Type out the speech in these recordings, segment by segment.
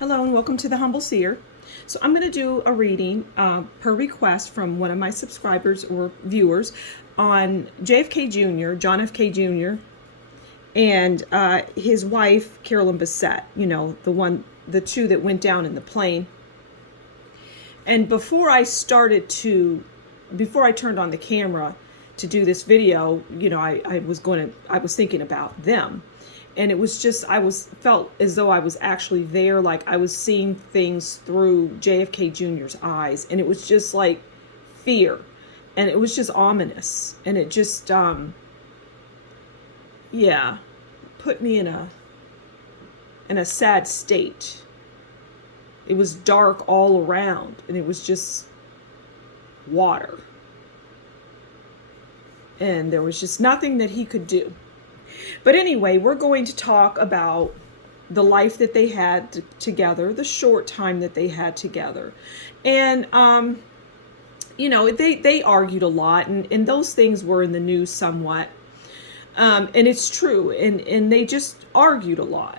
Hello and welcome to the Humble Seer. So I'm going to do a reading per request from one of my subscribers or viewers on JFK Jr., John F. K. Jr., and his wife, Carolyn Bessette, the two that went down in the plane. And before I turned on the camera to do this video, I was thinking about them. And it was just, felt as though I was actually there, like I was seeing things through JFK Jr.'s eyes. And it was just like fear. And it was just ominous. And it just, put me in a sad state. It was dark all around. And it was just water. And there was just nothing that he could do. But anyway, we're going to talk about the life that they had together, the short time that they had together. And, they argued a lot, and those things were in the news somewhat. And it's true, and they just argued a lot.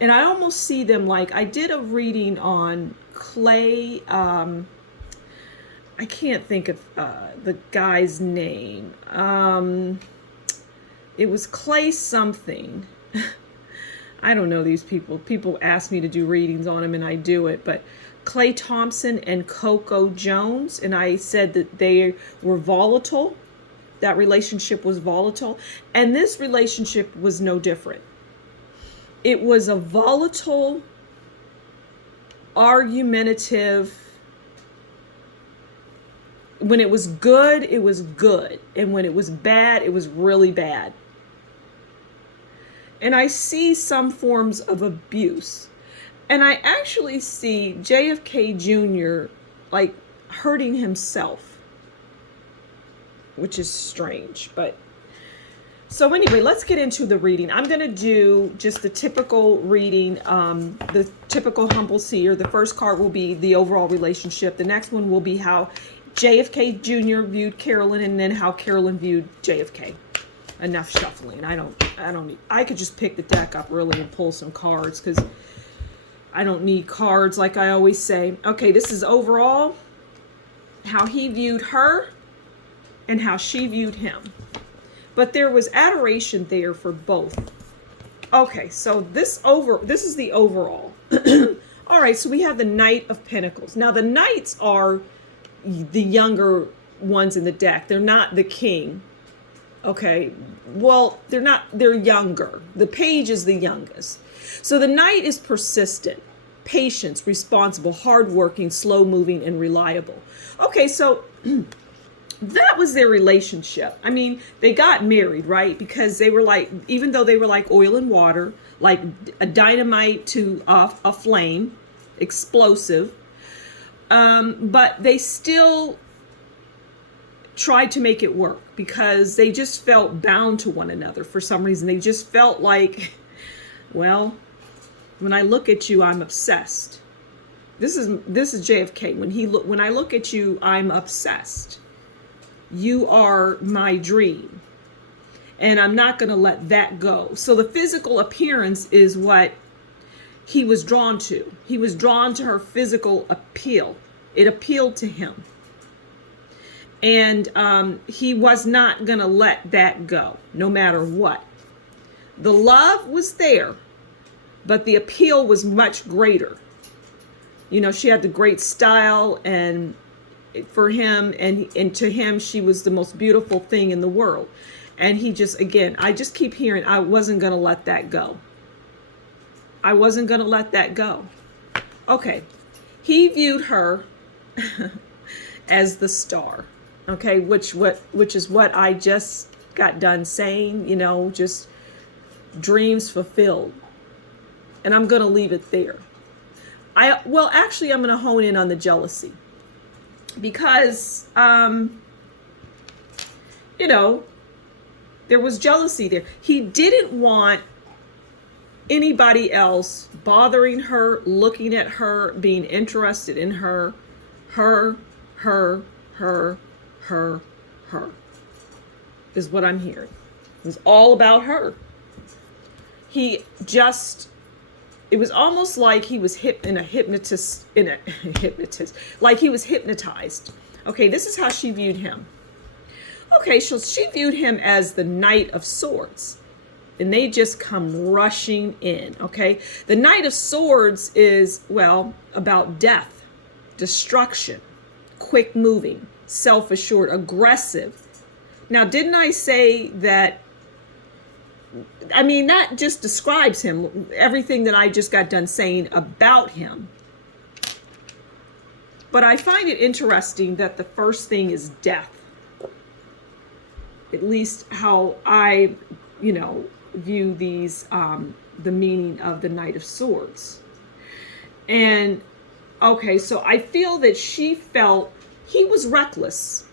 And I almost see them like, I did a reading on Clay, I can't think of the guy's name. It was Clay something. I don't know these people. People ask me to do readings on them and I do it. But Clay Thompson and Coco Jones. And I said that they were volatile. That relationship was volatile. And this relationship was no different. It was a volatile, argumentative. When it was good, it was good. And when it was bad, it was really bad. And I see some forms of abuse. And I actually see JFK Jr. like hurting himself, which is strange. But so anyway, let's get into the reading. I'm going to do just the typical reading, the typical Humble Seer. The first card will be the overall relationship. The next one will be how JFK Jr. viewed Carolyn, and then how Carolyn viewed JFK. Enough shuffling. I could just pick the deck up really and pull some cards because I don't need cards like I always say. Okay, this is overall how he viewed her and how she viewed him. But there was adoration there for both. Okay, so this is the overall. All right, so we have the Knight of Pentacles. Now the Knights are the younger ones in the deck. They're not the king. Okay, well, they're younger. The page is the youngest. So the Knight is persistent, patient, responsible, hardworking, slow-moving, and reliable. Okay, so that was their relationship. I mean, they got married, right? Because they were like, even though they were like oil and water, like a dynamite to a flame, explosive, but they still tried to make it work because they just felt bound to one another for some reason. They just felt like, well, when I look at you, I'm obsessed. This is JFK. When I look at you, I'm obsessed. You are my dream, and I'm not going to let that go. So the physical appearance is what he was drawn to. He was drawn to her physical appeal. It appealed to him. And he was not going to let that go, no matter what. The love was there, but the appeal was much greater. She had the great style, and for him, and to him, she was the most beautiful thing in the world. And he just, again, I just keep hearing, I wasn't going to let that go. I wasn't going to let that go. Okay. He viewed her as the star. Okay, which is what I just got done saying, just dreams fulfilled. And I'm going to leave it there. Actually, I'm going to hone in on the jealousy. Because, there was jealousy there. He didn't want anybody else bothering her, looking at her, being interested in her, is what I'm hearing. It was all about her. He just it was almost like he was hypnotist, like he was hypnotized. Okay, this is how she viewed him. Okay, so she viewed him as the Knight of Swords. And they just come rushing in, okay? The Knight of Swords is, well, about death, destruction, quick moving, self-assured, aggressive. Now, didn't I say that? I mean, that just describes him, everything that I just got done saying about him. But I find it interesting that the first thing is death. At least how I, view these, the meaning of the Knight of Swords. And, okay, so I feel that she felt he was reckless.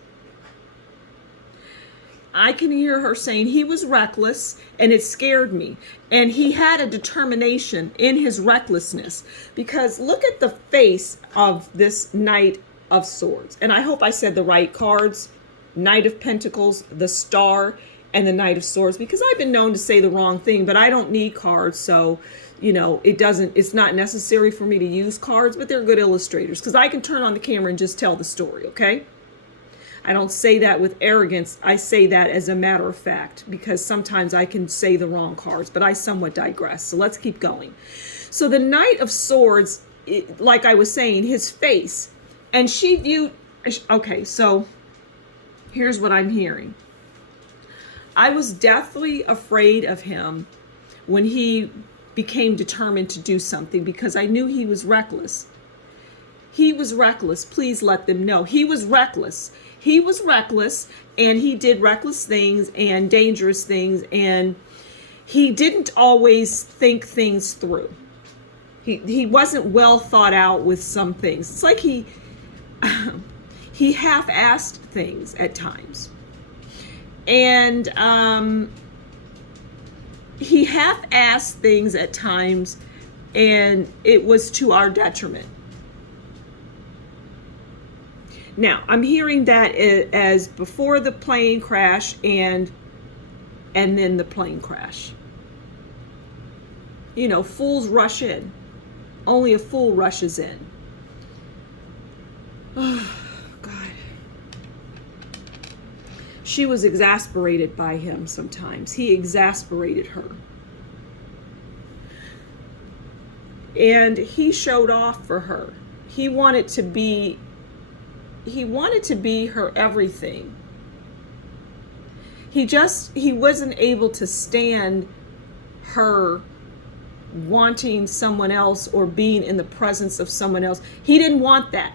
I can hear her saying he was reckless, and it scared me. And he had a determination in his recklessness, because look at the face of this Knight of Swords. And I hope I said the right cards. Knight of Pentacles, the Star, and the Knight of Swords, because I've been known to say the wrong thing, but I don't need cards, so it's not necessary for me to use cards, but they're good illustrators, because I can turn on the camera and just tell the story, okay? I don't say that with arrogance. I say that as a matter of fact, because sometimes I can say the wrong cards, but I somewhat digress. So let's keep going. So the Knight of Swords, like I was saying, his face, and she viewed, okay, so here's what I'm hearing. I was deathly afraid of him when he became determined to do something, because I knew he was reckless. He was reckless. Please let them know. He was reckless. He was reckless, and he did reckless things and dangerous things, and he didn't always think things through. He wasn't well thought out with some things. It's like he half-assed things at times. And he half-assed things at times, and it was to our detriment. Now, I'm hearing that as before the plane crash and then the plane crash. Fools rush in. Only a fool rushes in. Oh, God. She was exasperated by him sometimes. He exasperated her. And he showed off for her. He wanted to be her everything. He wasn't able to stand her wanting someone else or being in the presence of someone else. He didn't want that.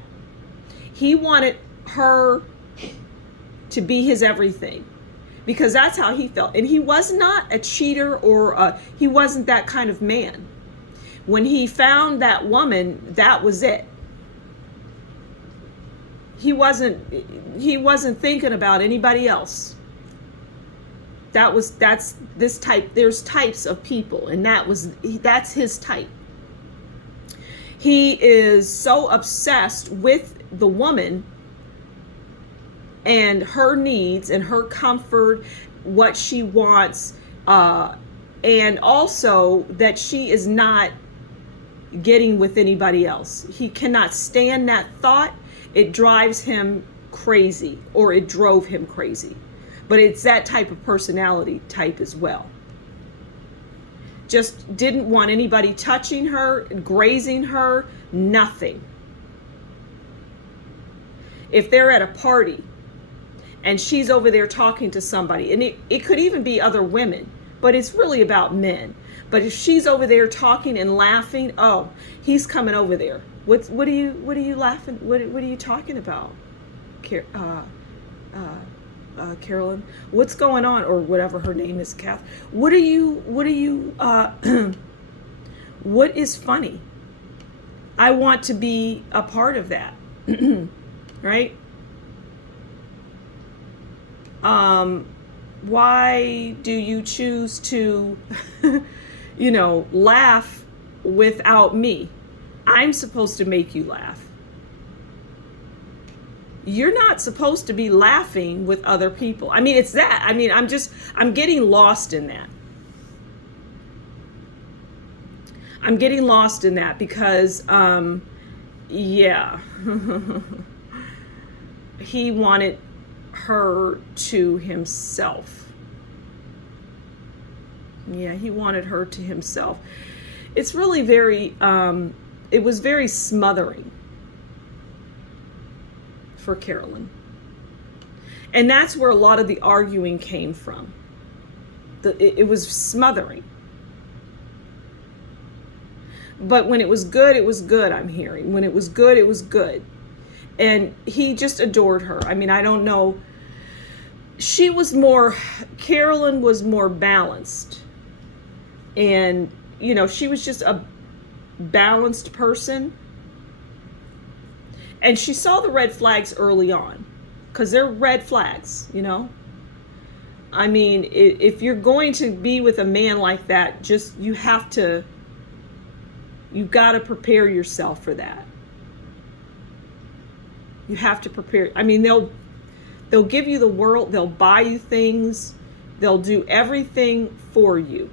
He wanted her to be his everything, because that's how he felt. And he was not a cheater he wasn't that kind of man. When he found that woman, that was it. He wasn't thinking about anybody else. That's this type. There's types of people, and that's his type. He is so obsessed with the woman and her needs and her comfort, what she wants, and also that she is not getting with anybody else. He cannot stand that thought. It drives him crazy, or it drove him crazy. But it's that type of personality type as well. Just didn't want anybody touching her, grazing her, nothing. If they're at a party and she's over there talking to somebody, and it could even be other women, but it's really about men. But if she's over there talking and laughing, oh, he's coming over there. What are you laughing? What are you talking about, Carolyn? What's going on, or whatever her name is, Kath? What is funny? I want to be a part of that, right? Why do you choose to, laugh without me? I'm supposed to make you laugh. You're not supposed to be laughing with other people. I mean, it's that. I mean, I'm getting lost in that. I'm getting lost in that because, yeah, he wanted her to himself. Yeah, he wanted her to himself. It's really very, it was very smothering for Carolyn. And that's where a lot of the arguing came from. It was smothering. But when it was good, I'm hearing. When it was good, it was good. And he just adored her. I mean, I don't know. Carolyn was more balanced. And, you know, she was just a balanced person. And she saw the red flags early on. Because they're red flags, you know. I mean, if you're going to be with a man like that, you've got to prepare yourself for that. You have to prepare. I mean, they'll give you the world. They'll buy you things. They'll do everything for you.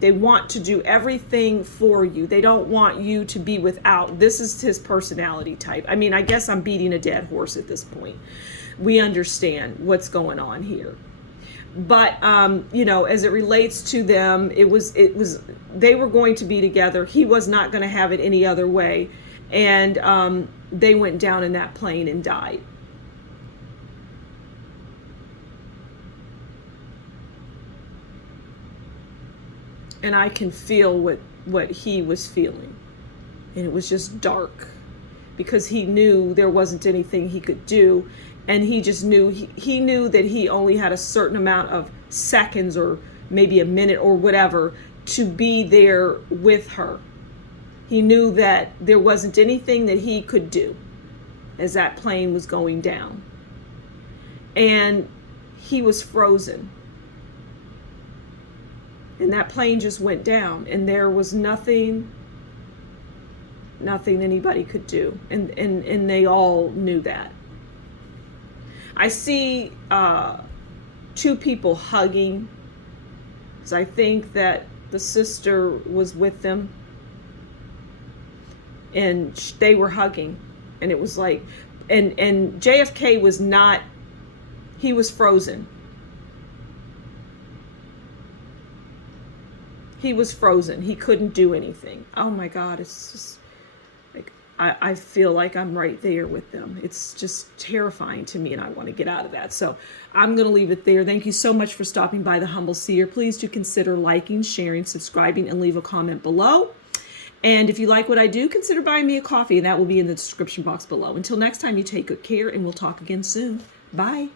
They want to do everything for you. They don't want you to be without. This is his personality type. I mean, I guess I'm beating a dead horse at this point. We understand what's going on here. But, you know, as it relates to them, they were going to be together. He was not going to have it any other way. And they went down in that plane and died. And I can feel what he was feeling. And it was just dark because he knew there wasn't anything he could do. And he just knew, he knew that he only had a certain amount of seconds or maybe a minute or whatever to be there with her. He knew that there wasn't anything that he could do as that plane was going down. And he was frozen. And that plane just went down. And there was nothing anybody could do. And they all knew that. I see two people hugging, because I think that the sister was with them, and they were hugging, and it was like, and JFK was not, he was frozen. He was frozen. He couldn't do anything. Oh my God, it's just, I feel like I'm right there with them. It's just terrifying to me, and I want to get out of that. So I'm going to leave it there. Thank you so much for stopping by the Humble Seer. Please do consider liking, sharing, subscribing, and leave a comment below. And if you like what I do, consider buying me a coffee, and that will be in the description box below. Until next time, you take good care, and we'll talk again soon. Bye.